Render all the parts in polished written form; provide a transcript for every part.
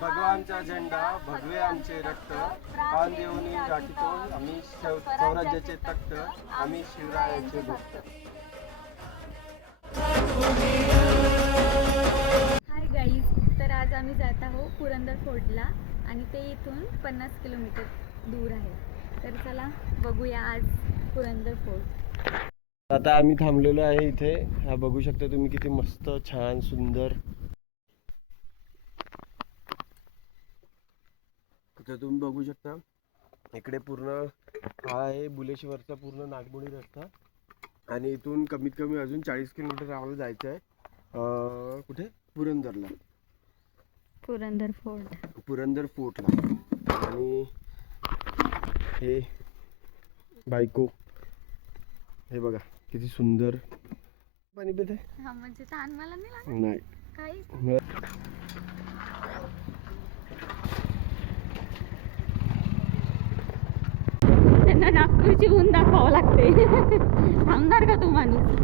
भगवानचा झेंडा भगवे आमचे रक्त पान देऊनी राखीतो आम्ही स्वराज्याचे तख्त आम्ही शिवरायांचे भक्त. हाय गाईज, तर आज आम्ही जात आहोत पुरंदर फोर्टला आणि ते इथून 50 किलोमीटर दूर आहे. तर चला बघूया आज पुरंदर फोर्ट. आता आम्ही थांबलेलो आहे इथे. हा बघू शकता तुम्ही किती मस्त छान सुंदर. तर तुम्ही बघू शकता इकडे पूर्ण हा आहे बुलेश्वरचा पूर्ण नागमोडी रस्ता आणि इथून कमीत कमी अजून 40 किलोमीटर आम्हाला जायचं आहे. कुठे? पुरंदरला, पुरंदर फोर्टला. आणि हे बायको, हे बघा किती सुंदर पाणी पिते. हा म्हणजे ताण मला नाही लागत नाही काही. त्यांना नागपूरची ऊन दाखवावं लागते. थांबणार का तू माणूस?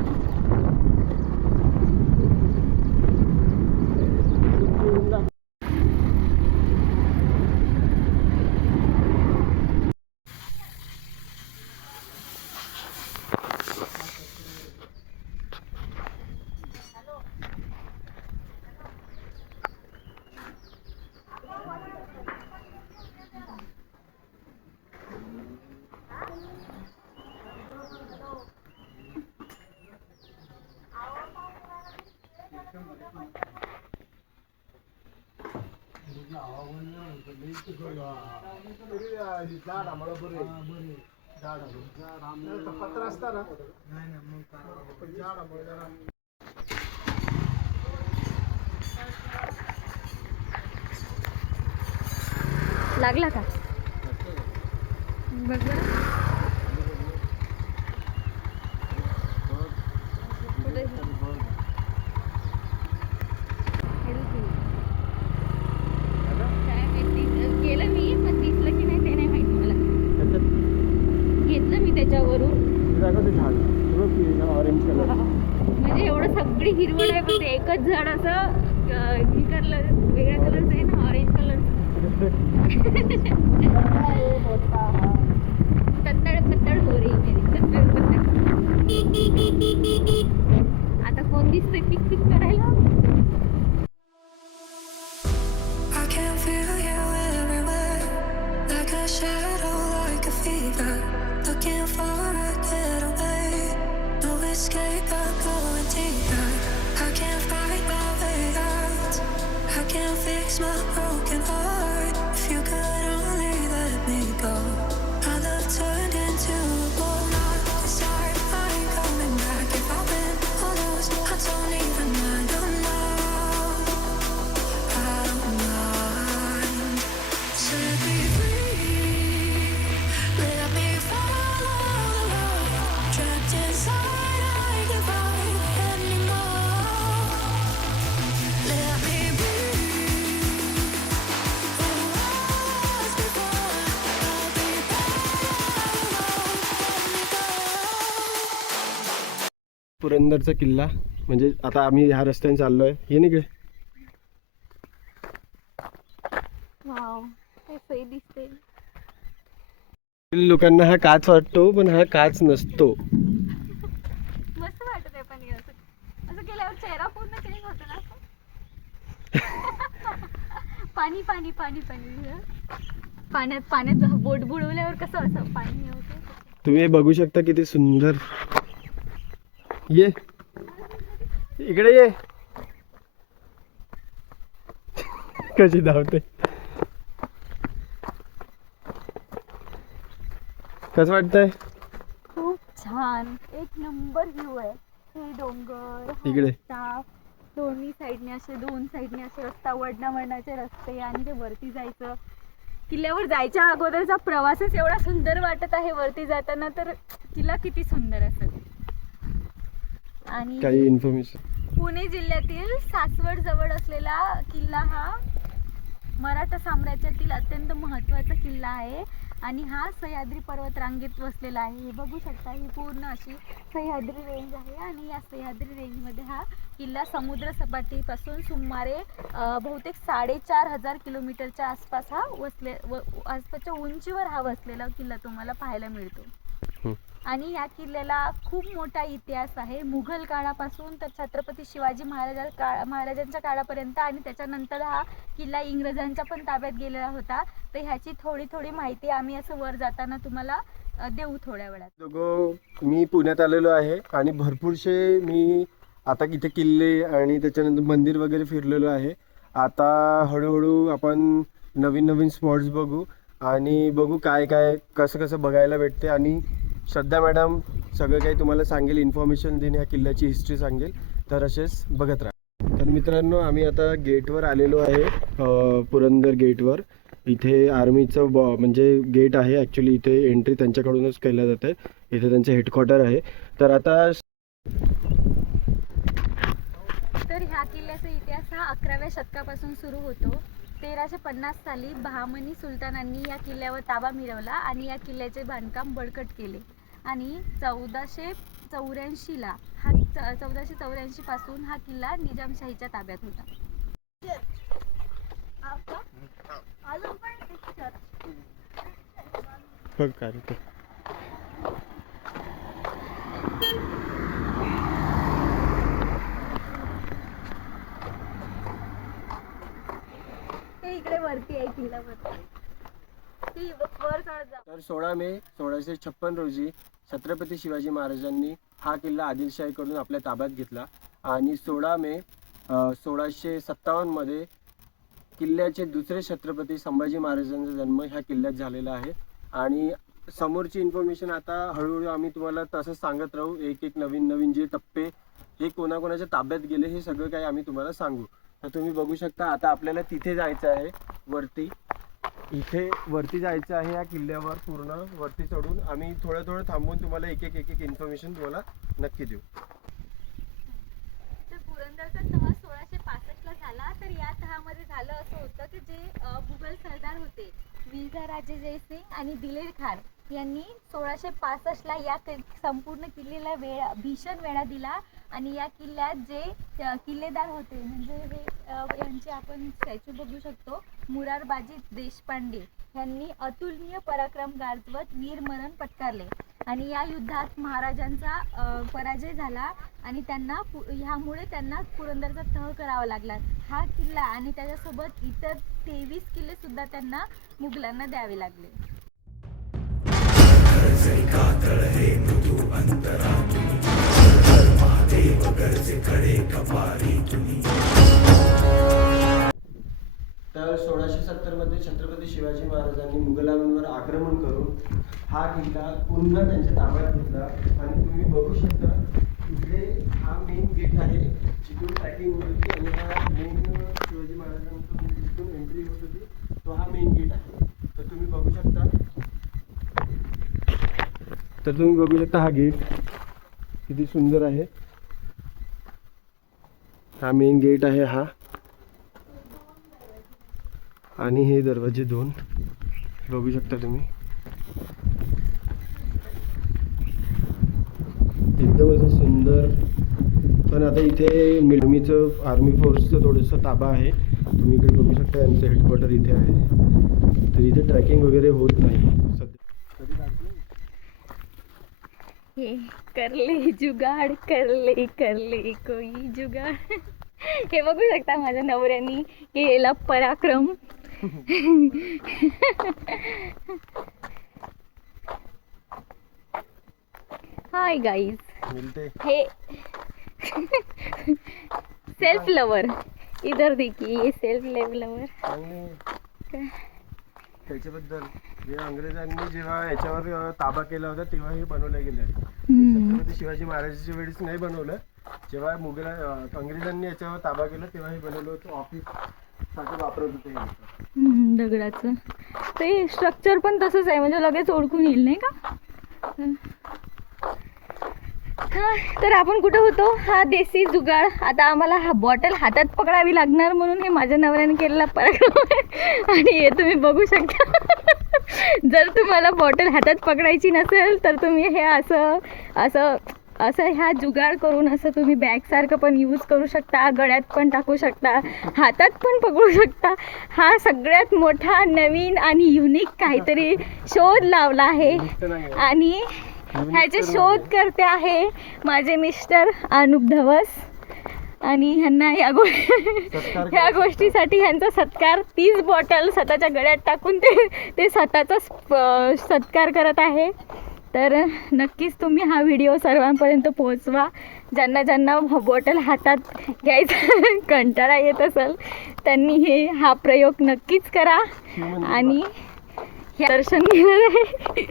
लागला का बघ बरं. केलं मी पण दिसलं की नाही ते नाही माहिती मला. घेतलं मी त्याच्यावरून ऑरेंज कलर म्हणजे एवढं सगळी हिरवळ आहे पण ते एकच झाड असं हे कलर वेगळ्या कलरचं आहे ना, ऑरेंज कलर. पत्तळ हो रही मेरी पत्तळ. आता कोण दिसतंय पिक पिक करायला? पुरंदरचा किल्ला म्हणजे आता आम्ही ह्या रस्त्याने चाललोय. हे नाही काय वाव, काय सही दिसते. लोकांना हा काच वाटतो पण हा काच नसतो. मस्त वाटत आहे पण असं असं केल्यावर चेहरा पूर्ण चेंज होतो ना. पाणी पाणी पाणी पाणी पाण्यात बोट बुडवल्यावर कसं असं पाणी होतं. तुम्ही हे बघू शकता किती सुंदर. ये इकडे ये. कशी धावते. कसं वाटतंय? खूप छान, एक नंबर व्ह्यू आहे. हे डोंगर इकडे दोन्ही साईडने असे दोन साईडने असे रस्ता वळणाचे रस्ते आणि ते वरती जायचं. किल्ल्यावर जायच्या अगोदरचा प्रवासच एवढा सुंदर वाटत आहे. वरती जाताना तर किल्ला किती सुंदर असेल. आणि काही इन्फॉर्मेशन पुणे जिल्ह्यातील सासवड जवळ असलेला किल्ला हा मराठा साम्राज्यातील अत्यंत महत्त्वाचा किल्ला आहे आणि हा सह्याद्री पर्वत रांगेत वसलेला आहे. हे बघू शकता, ही पूर्ण अशी सह्याद्री रेंज आहे आणि या सह्याद्री रेंजमध्ये हा किल्ला समुद्र सपाटीपासून सुमारे बहुतेक 4,500 किलोमीटरच्या आसपास हा आसपासच्या उंचीवर हा वसलेला किल्ला तुम्हाला पाहायला मिळतो. आणि या किल्ल्याला खूप मोठा इतिहास आहे. मुघल काळापासून तर छत्रपती शिवाजी महाराजांच्या काळापर्यंत आणि त्याच्यानंतर हा किल्ला इंग्रजांच्या पण ताब्यात गेलेला होता. तर ह्याची थोडी माहिती आम्ही असं वर जाताना तुम्हाला देऊ थोड्या वेळात. मी पुण्यात आलेलो आहे आणि भरपूरसे मी आता इथे किल्ले आणि त्याच्यानंतर मंदिर वगैरे फिरलेलो आहे. आता हळूहळू आपण नवीन स्पॉट्स बघू आणि बघू काय कसं बघायला भेटते. आणि श्रद्धा मॅडम सगळं काही तुम्हाला सांगेल, इन्फॉर्मेशन देणे, या किल्ल्याची हिस्ट्री सांगेल. तर असेच बघत राहा. तर मित्रांनो, आम्ही आता गेटवर आलेलो आहे, पुरंदर गेटवर. इथे आर्मीचं म्हणजे गेट आहे. ॲक्च्युली इथे एंट्री त्यांच्याकडूनच केल्या जाते. इथे त्यांचं हेडक्वार्टर आहे. तर आता ह्या किल्ल्याचा इतिहास हा 11व्या शतकापासून सुरू होतो. 1350 साली बहामनी सुलतानांनी या किल्ल्यावर ताबा मिळवला आणि या किल्ल्याचे बांधकाम बळकट केले आणि 1484 पासून हा किल्ला निजामशाहीच्या ताब्यात होता. इकडे वरती आहे किल्ला वरती वर चढ जा. तर 16 मे 1656 रोजी छत्रपती शिवाजी महाराजांनी हा किल्ला आदिलशाहीकडून आपल्या ताब्यात घेतला आणि 16 मे 1657 मध्ये किल्ल्याचे दुसरे छत्रपती संभाजी महाराजांचा जन्म ह्या किल्ल्यात झालेला आहे. आणि समोरची इन्फॉर्मेशन आता हळूहळू आम्ही तुम्हाला तसंच सांगत राहू. एक नवीन जे टप्पे हे कोणाकोणाच्या ताब्यात गेले हे सगळं काही आम्ही तुम्हाला सांगू. तर तुम्ही बघू शकता, आता आपल्याला तिथे जायचं आहे, वरती जायचं आहे. या किल्ल्यावर पूर्ण वरती चढून आम्ही थोडं थांबून तुम्हाला एक इन्फॉर्मेशन तुम्हाला नक्की देऊ. तर पुरंदरचा तह 1665 ला झाला. तर या तहामध्ये झालं असं होतं की जे मुघल सरदार होते विजाराजे जयसिंग आणि दिलेर खान यांनी 1665 ला या संपूर्ण किल्ल्याला भीषण वेढा दिला आणि या किल्ल्यात जे किल्लेदार होते म्हणजे हे यांचे आपण स्टॅच्यू बघू शकतो, मुरारबाजी देशपांडे यांनी अतुलनीय पराक्रम गाजवत वीरमरण पत्करले आणि या युद्धात महाराजांचा पराजय झाला आणि ह्यामुळे त्यांना पुरंदरचा तह करावा लागला. हा किल्ला आणि त्याच्यासोबत इतर 23 किल्ले सुद्धा त्यांना मुघलांना द्यावे लागले. तर 1670 मध्ये छत्रपती शिवाजी महाराजांनी मुघलांवर आक्रमण करून हा किल्ला पुन्हा त्यांच्या ताब्यात घेतला. आणि तुम्ही बघू शकता इथे हा मेन गेट आहे, जिथून ट्रॅकिंग होत होती आणि हा मेन शिवाजी महाराजांचं जिथून एंट्री होत होती तो हा मेन गेट आहे. तर तुम्ही बघू शकता हा गेट किती सुंदर आहे. हा मेन गेट आहे हा, आणि हे दरवाजे 2 बघू शकता तुम्ही. एकदम असं सुंदर. पण आता इथे आर्मी फोर्सचं थोडंसं ताबा आहे. तुम्ही इकडे बघू शकता, यांचं हेडक्वार्टर इथे आहे. तर इथे ट्रॅकिंग वगैरे होत नाही सध्या. कधी काढतो हे करले जुगाड करले कोई जुगाड. हे बघू शकता माझ्या नवऱ्यानी केलेला पराक्रम. हाय गाइस, हे सेल्फ लवर. इधर देखिए, ये सेल्फ लवर. त्याच्याबद्दल अंग्रेजांनी जेव्हा याच्यावर ताबा केला होता तेव्हा हे बनवलं गेलं. छत्रपती शिवाजी महाराजांच्या वेळेस नाही बनवलं. जेव्हा अंग्रेजांनी याच्यावर ताबा केला तेव्हा हे बनवलं होतं. ऑफिस साठी वापरत होते दगडाचं. ते स्ट्रक्चर पण तसंच आहे, म्हणजे लगेच ओळखून येईल नाही का. हा तर आपण कुठं होतो? हा देसी जुगाड. आता आम्हाला हा बॉटल हातात पकडावी लागणार म्हणून हे माझ्या नवऱ्याने केलेला पराक्रम आहे. आणि हे तुम्ही बघू शकता. जर तुम्हाला बॉटल हातात पकडायची नसेल तर तुम्ही हे असं असं असं ह्या जुगाड करून असं तुम्ही बॅगसारखं पण यूज करू शकता, गळ्यात पण टाकू शकता, हातात पण पकडू शकता. हा सगळ्यात मोठा नवीन आणि युनिक काहीतरी शोध लावला आहे. आणि ह्याचे शोधकर्ते आहे माझे मिस्टर अनुप धवस. आणि ह्यांना ह्या गोष्टीसाठी ह्यांचा सत्कार 30 बॉटल स्वतःच्या गळ्यात टाकून ते स्वतःचा सत्कार करत आहे. तर नक्कीच तुम्ही हा व्हिडिओ सर्वांपर्यंत पोहोचवा. ज्यांना ज्यांना बॉटल हातात घ्यायचा कंटाळा येत असेल त्यांनी हा प्रयोग नक्कीच करा. आणि हे दर्शन घेणार आहे.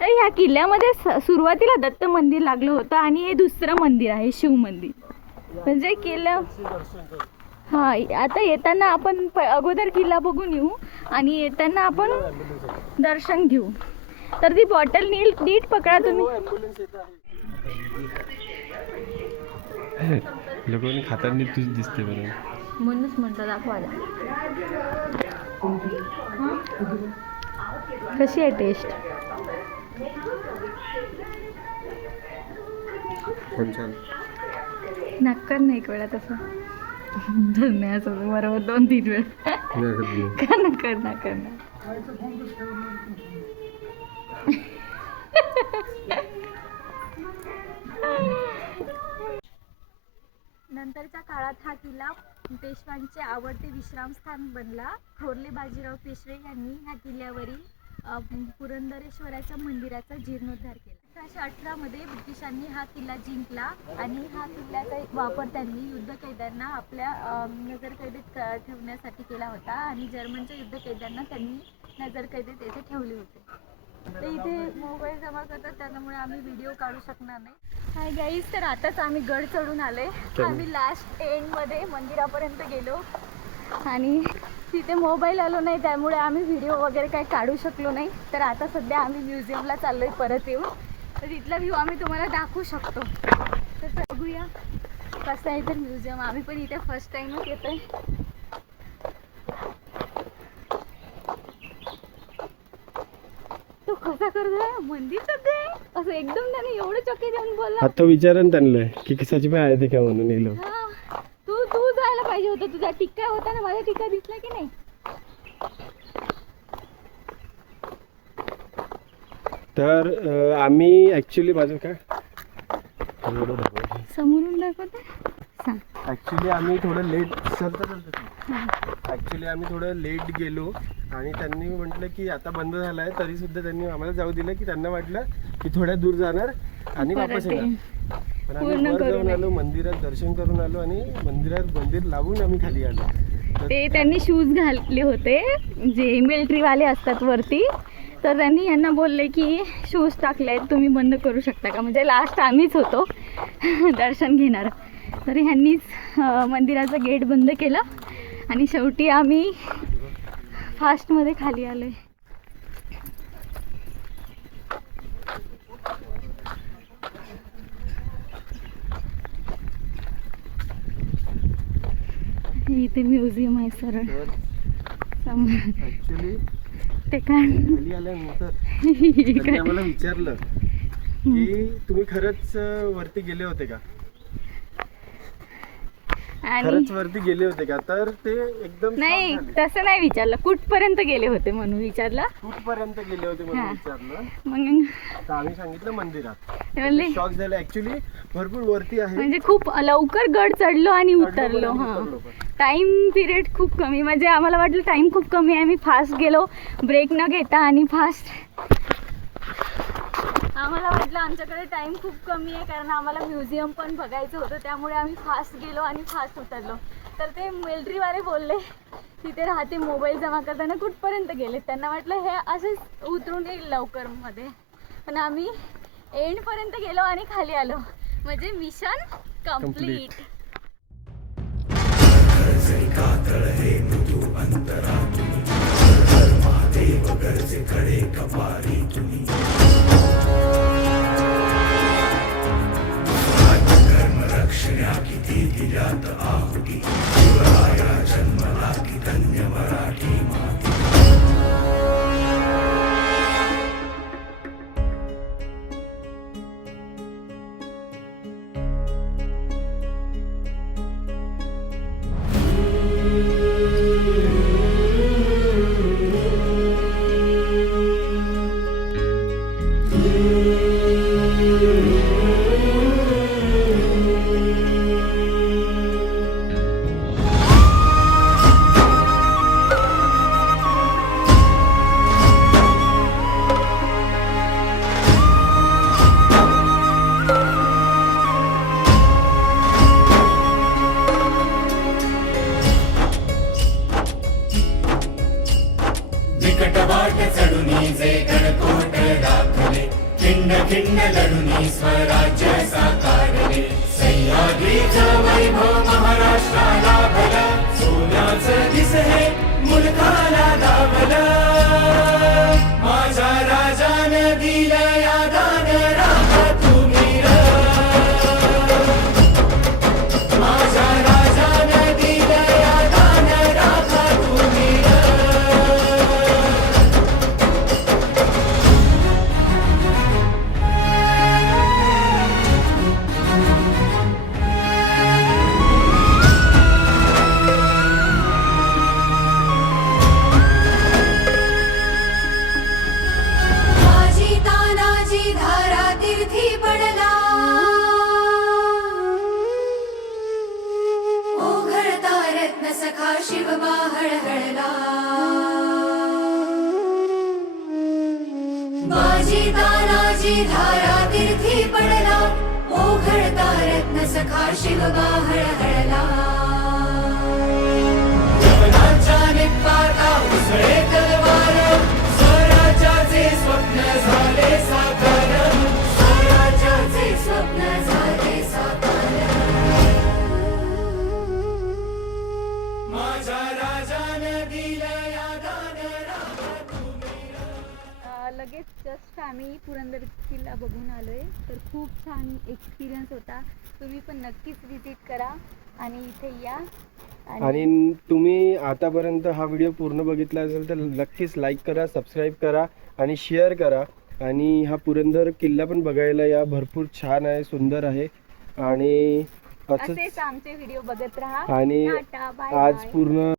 तर ह्या किल्ल्यामध्ये सुरुवातीला दत्त मंदिर लागलं होतं आणि हे दुसरं मंदिर आहे, शिव मंदिर. म्हणजे किल्ला हा आता येताना आपण अगोदर किल्ला बघून येऊ आणि येताना आपण दर्शन घेऊ. तर ती बॉटल नीट पकडा तुम्ही. लोकांनी खाताना तुझी दिसते बरं म्हणूनच म्हणतात दाखवायला. कशी आहे टेस्ट? छान. नक्कर नाही एक वेळा तसं धरण्याचं बरोबर 2-3 वेळ नक्कर. नंतरच्या काळात हा किल्ला पेशव्यांचे आवडते विश्रामस्थान बनला. थोरले बाजीराव पेशवे यांनी ह्या किल्ल्यावरील पुरंदरेश्वराच्या मंदिराचा जीर्णोद्धार केला. 1818 मध्ये ब्रिटिशांनी हा किल्ला जिंकला आणि हा किल्ल्याचा एक वापर त्यांनी युद्धकैद्यांना आपल्या नजरकैदेत ठेवण्यासाठी केला होता. आणि जर्मनच्या युद्धकैद्यांना त्यांनी नजरकैदेत येथे ठेवले होते. तर इथे मोबाईल जमा करतात त्यामुळे आम्ही व्हिडिओ काढू शकणार नाही. हाय गाईज, तर आताच आम्ही गड चढून आले. आम्ही लास्ट एंडमध्ये मंदिरापर्यंत गेलो आणि तिथे मोबाईल आलो नाही त्यामुळे आम्ही व्हिडिओ वगैरे काही काढू शकलो नाही. तर आता सध्या आम्ही म्युझियमला चाललोय परत येऊन. तर तिथला व्ह्यू आम्ही तुम्हाला दाखवू शकतो. तर बघूया कसं आहे तर म्युझियम. आम्ही पण इथे फर्स्ट टाइमच येतोय. तो कसा करतोय मंदिरचं ते असं एकदम त्याने एवढं चक्की देऊन बोलला. आता विचारा ना त्यांना की कशाची पण आहे ते का म्हणून येलो. तू जायला पाहिजे होतं. तुझा टिक्का होता ना, माझा टिक्का दिसला की नाही? तर आम्ही ॲक्च्युली माझं काय समोरून दाखवते सांग. ॲक्च्युली आम्ही थोडं लेट आम्ही थोडं लेट गेलो आणि त्यांनी म्हटलं की आता बंद झालं आहे. तरीसुद्धा त्यांनी आम्हाला जाऊ दिलं की त्यांना वाटलं की थोड्या दूर जाणार आणि वापस येणार. पण आम्ही वर जाऊन आलो, मंदिरात दर्शन करून आलो आणि मंदिर लावून आम्ही खाली आलो. ते त्यांनी शूज घातले होते जे मिलिटरीवाले असतात वरती. तर त्यांनी यांना बोलले की शूज टाकले आहेत तुम्ही बंद करू शकता का. म्हणजे लास्ट आम्हीच होतो दर्शन घेणार. तर ह्यांनीच मंदिराचं गेट बंद केलं आणि शेवटी आम्ही फास्टमध्ये खाली आलो आहे. इथे म्युझियम आहे सरळ ॲक्च्युली ते काय खाली आल्यानंतर त्यांनी आम्हाला विचारलं की तुम्ही खरंच वरती गेले होते का, खरंच वरती गेले होते का. तर ते एकदम नाही तसं नाही विचारलं, कुठपर्यंत गेले होते म्हणून विचारलं. कुठपर्यंत गेले होते म्हणून विचारलं. मग तर आम्ही सांगितलं मंदिरात. म्हणले शॉक झाले. ॲक्च्युली भरपूर वरती आहे. म्हणजे खूप लवकर गड चढलो आणि उतरलो. हां टाइम पिरियड खूप कमी. म्हणजे आम्हाला वाटलं टाइम खूप कमी आहे. आम्ही फास्ट गेलो ब्रेक न घेता आणि फास्ट. आम्हाला वाटलं आमच्याकडे टाइम खूप कमी आहे कारण आम्हाला म्युझियम पण बघायचं होतं. त्यामुळे आम्ही फास्ट गेलो आणि फास्ट उतरलो. तर ते मिलिटरीवाले बोलले तिथे राहते मोबाईल जमा करताना कुठपर्यंत गेले. त्यांना वाटलं हे असेच उतरून येईल लवकर मध्ये. पण आम्ही एंडपर्यंत गेलो आणि खाली आलो. म्हणजे मिशन कंप्लीट. कातळ हे मृदू अंतरातून महादेव विकटवाट चढुनी जे गणकोट दाखले खिंड खिंड लढुनी स्वराज्य साकारले सह्याद्रीचं वैभव महाराष्ट्राला भला सोन्याचं दिस हे मुलखाला दावलं माझ्या राजानं दिलं या दान राखा तुम्ही र माझ्या राजानं दिलं या दान राखा तुम्ही र माझी तानाजी धारा तीर्थी पडला ओघळता रत्न सखा शिवबा हळहळला माझी तानाजी धारा तीर्थी पडला ओघळता रत्न सखा शिवबा हळहळला यवनांच्या निपाता उसळे तलवार स्वराज्याचे स्वप्न झाले साकार स्वराज्याचे स्वप्न झाले साकार माझ्या राजानं दिलं या दान राखा तुम्ही र. लगेच जस्ट आम्ही पुरंदर किल्ला बघून आलोय. तर खूप छान एक्सपिरियन्स होता. तुम्ही पण नक्कीच विजिट करा आणि इथे या. आणि तुम्ही आतापर्यंत हा व्हिडिओ पूर्ण बघितला असेल तर नक्कीच लाईक करा, सबस्क्राईब करा आणि शेअर करा. आणि हा पुरंदर किल्ला पण बघायला या. भरपूर छान आहे, सुंदर आहे. आणि असंच असेच आमचे व्हिडिओ बघत राहा. आणि टाटा, बाय आज बाय. पूर्ण